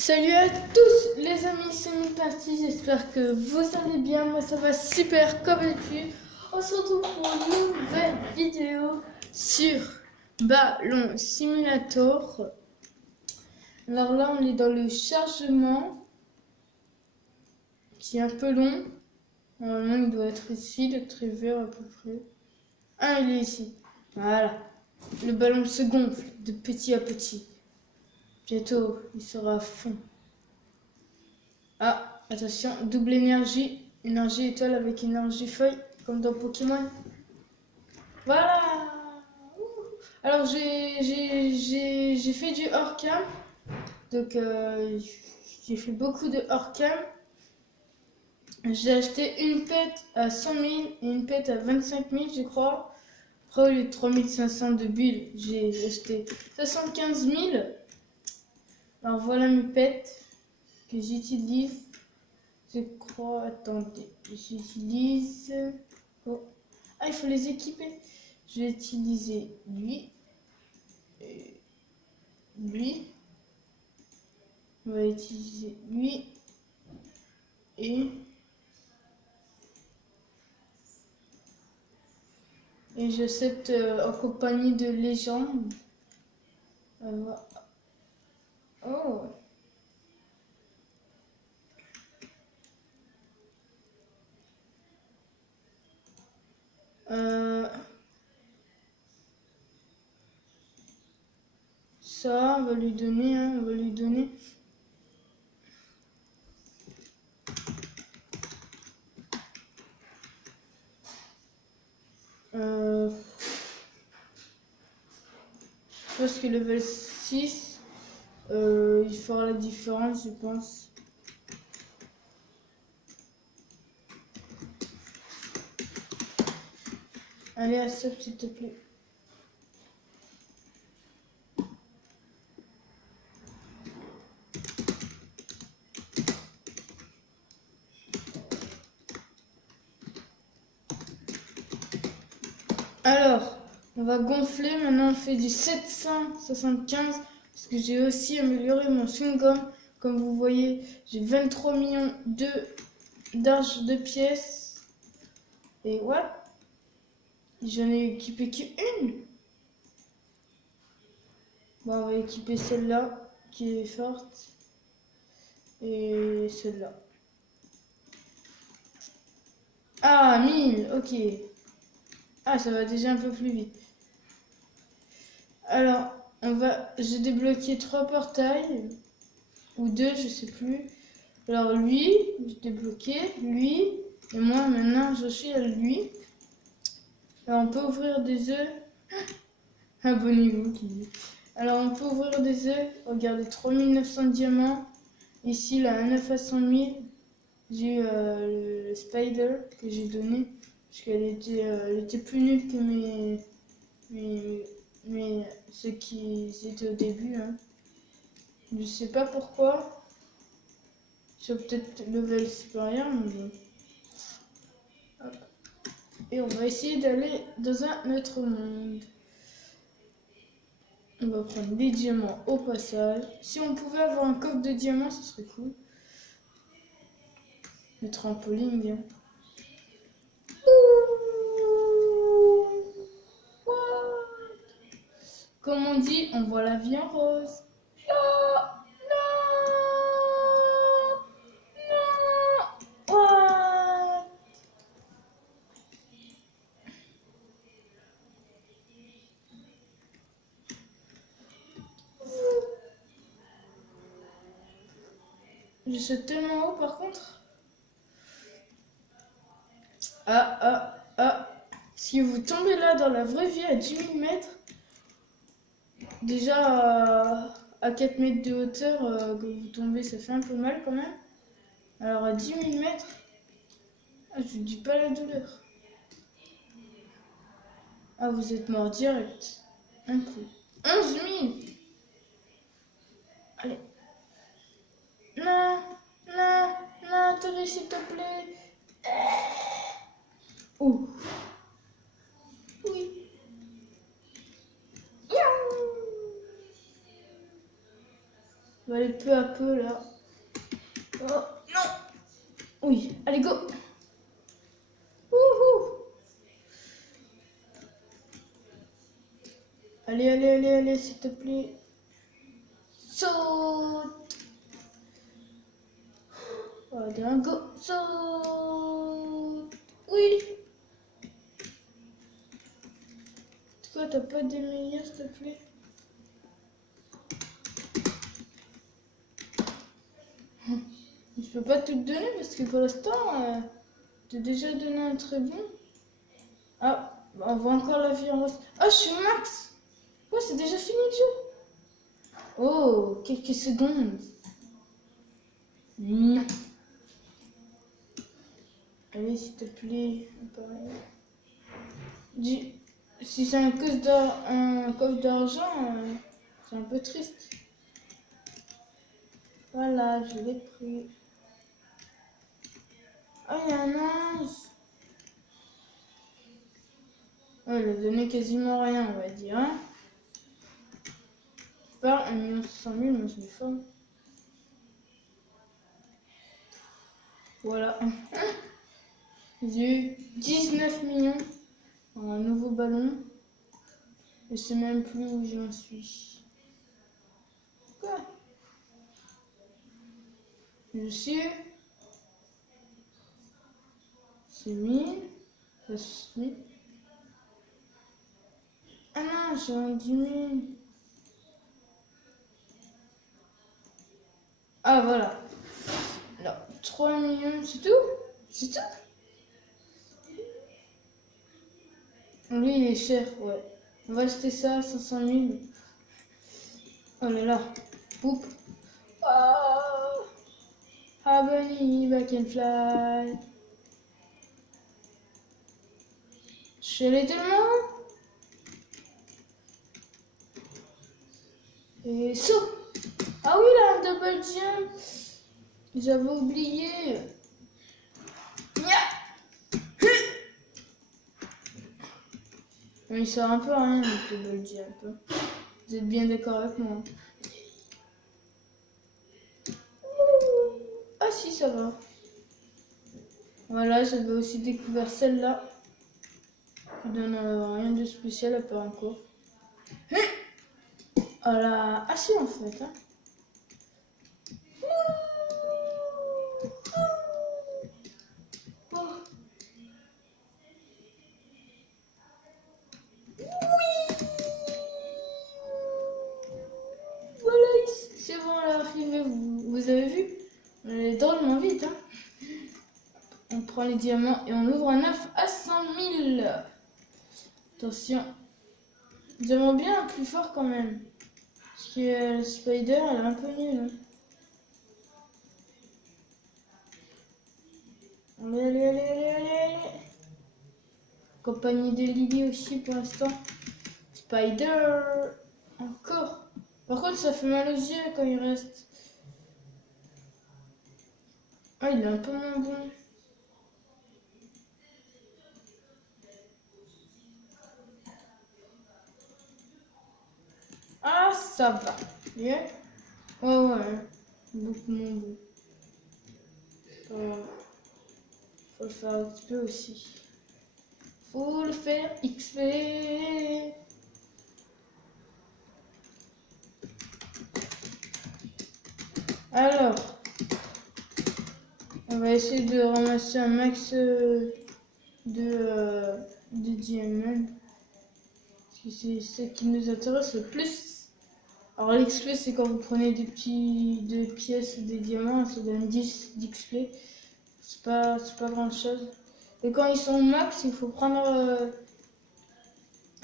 Salut à tous les amis, c'est Party, j'espère que vous allez bien, moi ça va super comme d'habitude. On se retrouve pour une nouvelle vidéo sur Ballon Simulator. Alors là on est dans le chargement qui est un peu long. Normalement il doit être ici, le trigger à peu près. Ah, il est ici, voilà. Le ballon se gonfle de petit à petit. Bientôt il sera à fond. Ah, attention, double énergie. Énergie étoile avec énergie feuille, comme dans Pokémon. Voilà. Alors, j'ai fait du hors-cam. Donc, j'ai fait beaucoup de hors-cam. J'ai acheté une pète à 100 000 et une pète à 25 000, je crois. Après, au lieu de 3500 de bulles, j'ai acheté 75 000. Alors, voilà mes pètes que j'utilise. Je crois, attendez, j'utilise... Oh. Ah, il faut les équiper. Je vais utiliser lui. Et lui. On va utiliser lui. Et j'accepte en compagnie de légende. Oh. Ça, on va lui donner, hein, on va lui donner. Je pense que level 6, il fera la différence, je pense. Allez, accepte s'il te plaît. Alors, on va gonfler. Maintenant, on fait du 775 parce que j'ai aussi amélioré mon chewing-gum. Comme vous voyez, j'ai 23 millions d'arches de pièces. Et voilà. J'en ai équipé qu'une. Bon, on va équiper celle-là qui est forte. Et celle-là. Ah, 1000, ok. Ah, ça va déjà un peu plus vite. Alors, j'ai débloqué 3 portails. Ou 2, je sais plus. Alors lui, j'ai débloqué. Lui, et moi maintenant je suis à lui. Alors on peut ouvrir des œufs. Abonnez-vous qui dit. Alors on peut ouvrir des œufs. Regardez, 3900 diamants. Ici, là, 9 à 100 000. J'ai eu le spider que j'ai donné. Parce qu'elle était plus nulle que ceux qui étaient au début. Hein. Je sais pas pourquoi. Sur peut-être level supérieur. Mais bon. Hop. Et on va essayer d'aller dans un autre monde. On va prendre des diamants au passage. Si on pouvait avoir un coffre de diamants, ce serait cool. Le trampoline. Hein. Comme on dit, on voit la vie en rose. Je saute tellement haut par contre. Ah. Si vous tombez là dans la vraie vie à 10 000 mètres, déjà à 4 mètres de hauteur, quand vous tombez, ça fait un peu mal quand même. Alors à 10 000 mètres, je vous dis pas la douleur. Ah, vous êtes mort direct. Un coup. 11 000. Allez. Non, Terry, s'il te plaît. Ouh. Oui. On va aller peu à peu là. Oh non. Oui, allez go. Wouhou. Allez, allez, allez, allez, s'il te plaît. Saute. Allez, un go. Saute. Oui. Quoi, t'as pas des meilleurs, s'il te plaît? Je peux pas tout te donner parce que pour l'instant, t'as déjà donné un très bon. Ah, bah, on voit encore la vie en rose. Ah, je suis au max. Ouais, c'est déjà fini le jeu. Oh, quelques secondes. Non. Allez, s'il te plaît. Pareil. Si c'est un coffre d'argent, c'est un peu triste. Voilà, je l'ai pris. Ah, il y a un ange. Ouais, il a donné quasiment rien, on va dire. Hein. Pas 1 500 000, mais c'est fort. Voilà. J'ai eu 19 millions. Un nouveau ballon. Je sais même plus où j'en suis. Quoi? Je suis. C'est 1000. Ça se met. Ah non, j'ai un 10 000. Ah voilà. Là, 3 millions, c'est tout? C'est tout? Lui, il est cher, ouais. On va acheter ça à 500 000. Oh là là. Oups. Oh. Ah bunny, back and fly. Je suis allé tellement. Et saut. Ah oui, là, un double jump. J'avais oublié. Mais il sert un peu à rien, le double jump. Vous êtes bien d'accord avec moi? Ah si, ça va. Voilà, j'avais aussi découvert celle-là. Qui donne rien de spécial à part un cours. Voilà. Ah si, en fait. Hein. Oh. Voilà, c'est bon, elle est arrivée. Vous avez vu? Elle est drôlement vite. Hein. On prend les diamants et on ouvre un œuf à 100 000. Attention. J'aimerais bien un plus fort quand même. Parce que le spider, elle est un peu nulle. Hein. Allez, allez, allez, allez, allez, allez. Compagnie de Lily aussi pour l'instant. Spider. Encore. Par contre, ça fait mal aux yeux quand il reste. Ah, il est un peu moins bon. Ah, ça va. Yeah. Ouais, ouais. Beaucoup moins bon. Faut le faire XP aussi. Faut le faire XP. Alors, on va essayer de ramasser un max de diamants. Parce que c'est ce qui nous intéresse le plus. Alors l'XP, c'est quand vous prenez des pièces, des diamants, ça donne 10 d'XP. C'est pas grand chose. Et quand ils sont au max, il faut prendre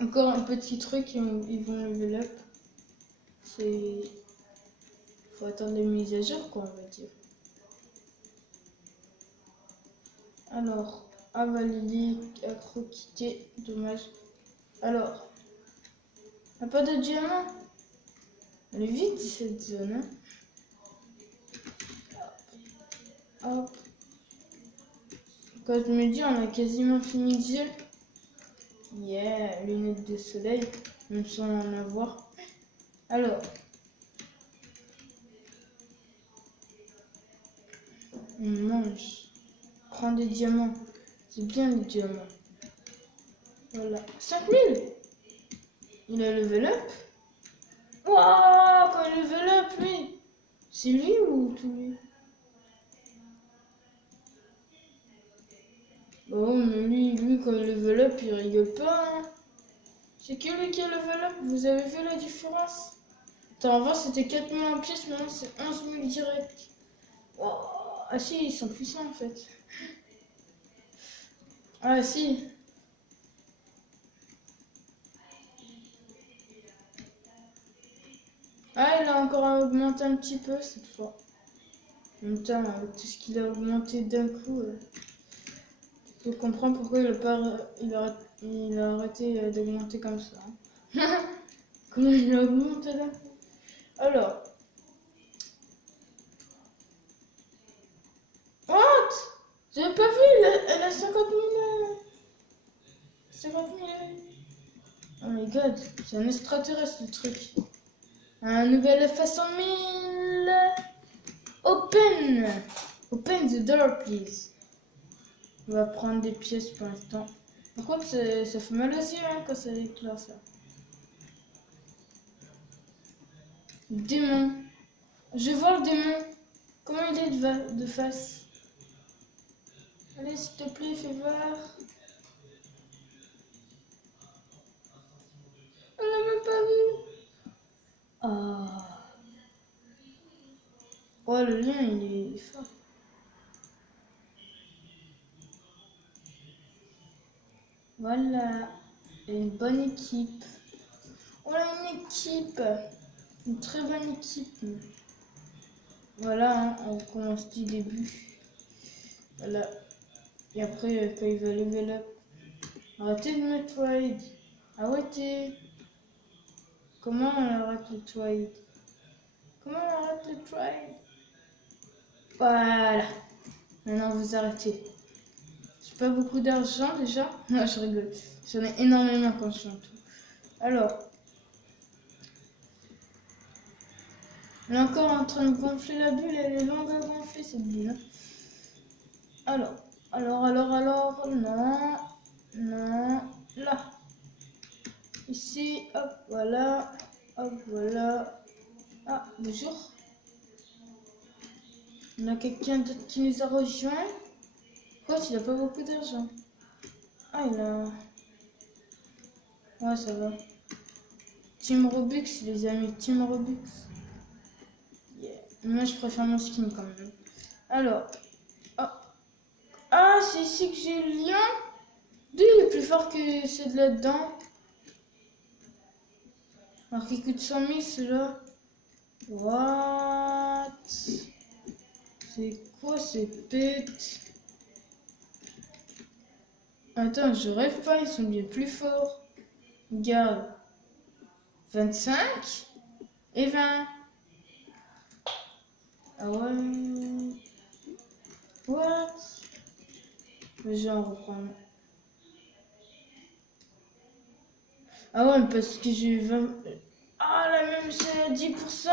encore un petit truc et ils vont level up. Faut attendre les mises à jour, quoi, on va dire. Alors, avaler, accro-quitter, dommage. Alors, y a pas de diamant. Elle est vide cette zone. Hein. Hop. Quand je me dis, on a quasiment fini le jeu. Yeah, lunettes de soleil, même sans en avoir. Alors. On mange. Prends des diamants. C'est bien les diamants. Voilà. 5000. Il a level up. Waouh, quand il level up, lui. C'est lui ou tout lui? Oh, mais lui, quand il level up, il rigole pas. Hein. C'est que lui qui a level up. Vous avez vu la différence? Attends, avant c'était 4000 en pièces, maintenant c'est 11 000 direct. Oh. Ah si, ils sont puissants en fait. Ah si. Ah, il a encore augmenté un petit peu cette fois. En même temps, avec tout ce qu'il a augmenté d'un coup, je comprends pourquoi il a arrêté d'augmenter comme ça. Hein. Comment il a augmenté d'un coup? Alors. What? J'avais pas vu, elle a 50 000. 50 000. Oh my god, c'est un extraterrestre le truc. Un nouvel F100 000. Open! Open the door, please. On va prendre des pièces pour l'instant. Par contre, ça fait mal aux yeux hein, quand ça éclaire ça. Démon. Je vois le démon. Comment il est de face? Allez, s'il te plaît, fais voir. On l'a même pas vu. Ah. Oh, le lien, il est fort. Voilà. Une bonne équipe. On a une équipe. Une très bonne équipe. Voilà, hein, on commence du début. Voilà. Et après, quand il va level up. Arrêtez de me trade. Arrêtez. Comment on arrête le trade? Comment on arrête le trade? Voilà. Maintenant, vous arrêtez. J'ai pas beaucoup d'argent déjà. Non, je rigole. J'en ai énormément quand je chante. Alors. Elle est encore en train de gonfler la bulle. Elle est longue à gonfler cette bulle. Hein. Alors. Non. Non. Là. Ici. Hop, voilà. Hop, voilà. Ah, bonjour. On a quelqu'un d'autre qui nous a rejoint. Pourquoi il a pas beaucoup d'argent? Ah, il a... Ouais, ça va. Team Robux, les amis. Team Robux. Yeah. Moi, je préfère mon skin quand même. Alors. Oh. Ah, c'est ici que j'ai le lien. D'où il est plus fort que ceux de là-dedans. Alors qu'il coûte 100 000, celui-là. What? C'est quoi ces putes? Attends, je rêve pas, ils sont bien plus forts. Regarde. 25 et 20. Ah ouais. What? Je vais en reprendre. Ah ouais, parce que j'ai eu 20... Ah, la même, c'est à 10%.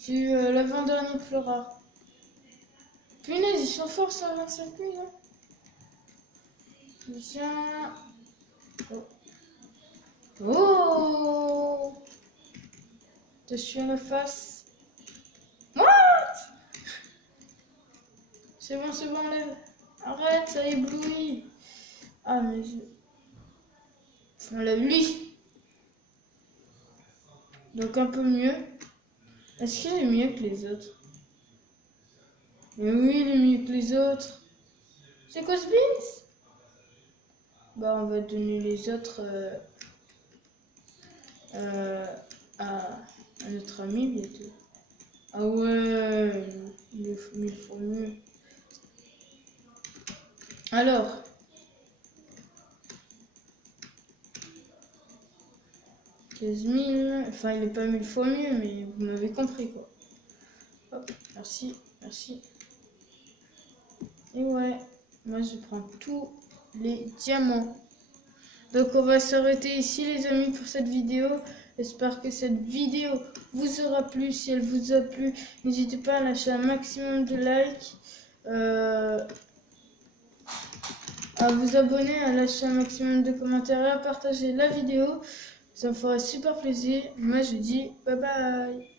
J'ai eu l'avant-dernier plus rare. Punaise, ils sont forts, ça, 25 000. Hein. Viens. Oh. Oh. Je suis à la face. What? C'est bon, lève. Arrête, ça éblouit. Ah, mais je... On l'a lui. Donc un peu mieux. Est-ce qu'il est mieux que les autres? Mais oui, il est mieux que les autres. C'est quoi ce beans? Bah, on va donner les autres à notre ami bientôt. Ah ouais, il faut mieux. Alors. « 15 000, enfin il n'est pas 1000 fois mieux, mais vous m'avez compris quoi. Hop, merci, merci. Et ouais, moi je prends tous les diamants. Donc on va s'arrêter ici les amis pour cette vidéo. J'espère que cette vidéo vous aura plu. Si elle vous a plu, n'hésitez pas à lâcher un maximum de likes, à vous abonner, à lâcher un maximum de commentaires et à partager la vidéo. Ça me ferait super plaisir. Moi, je dis bye bye.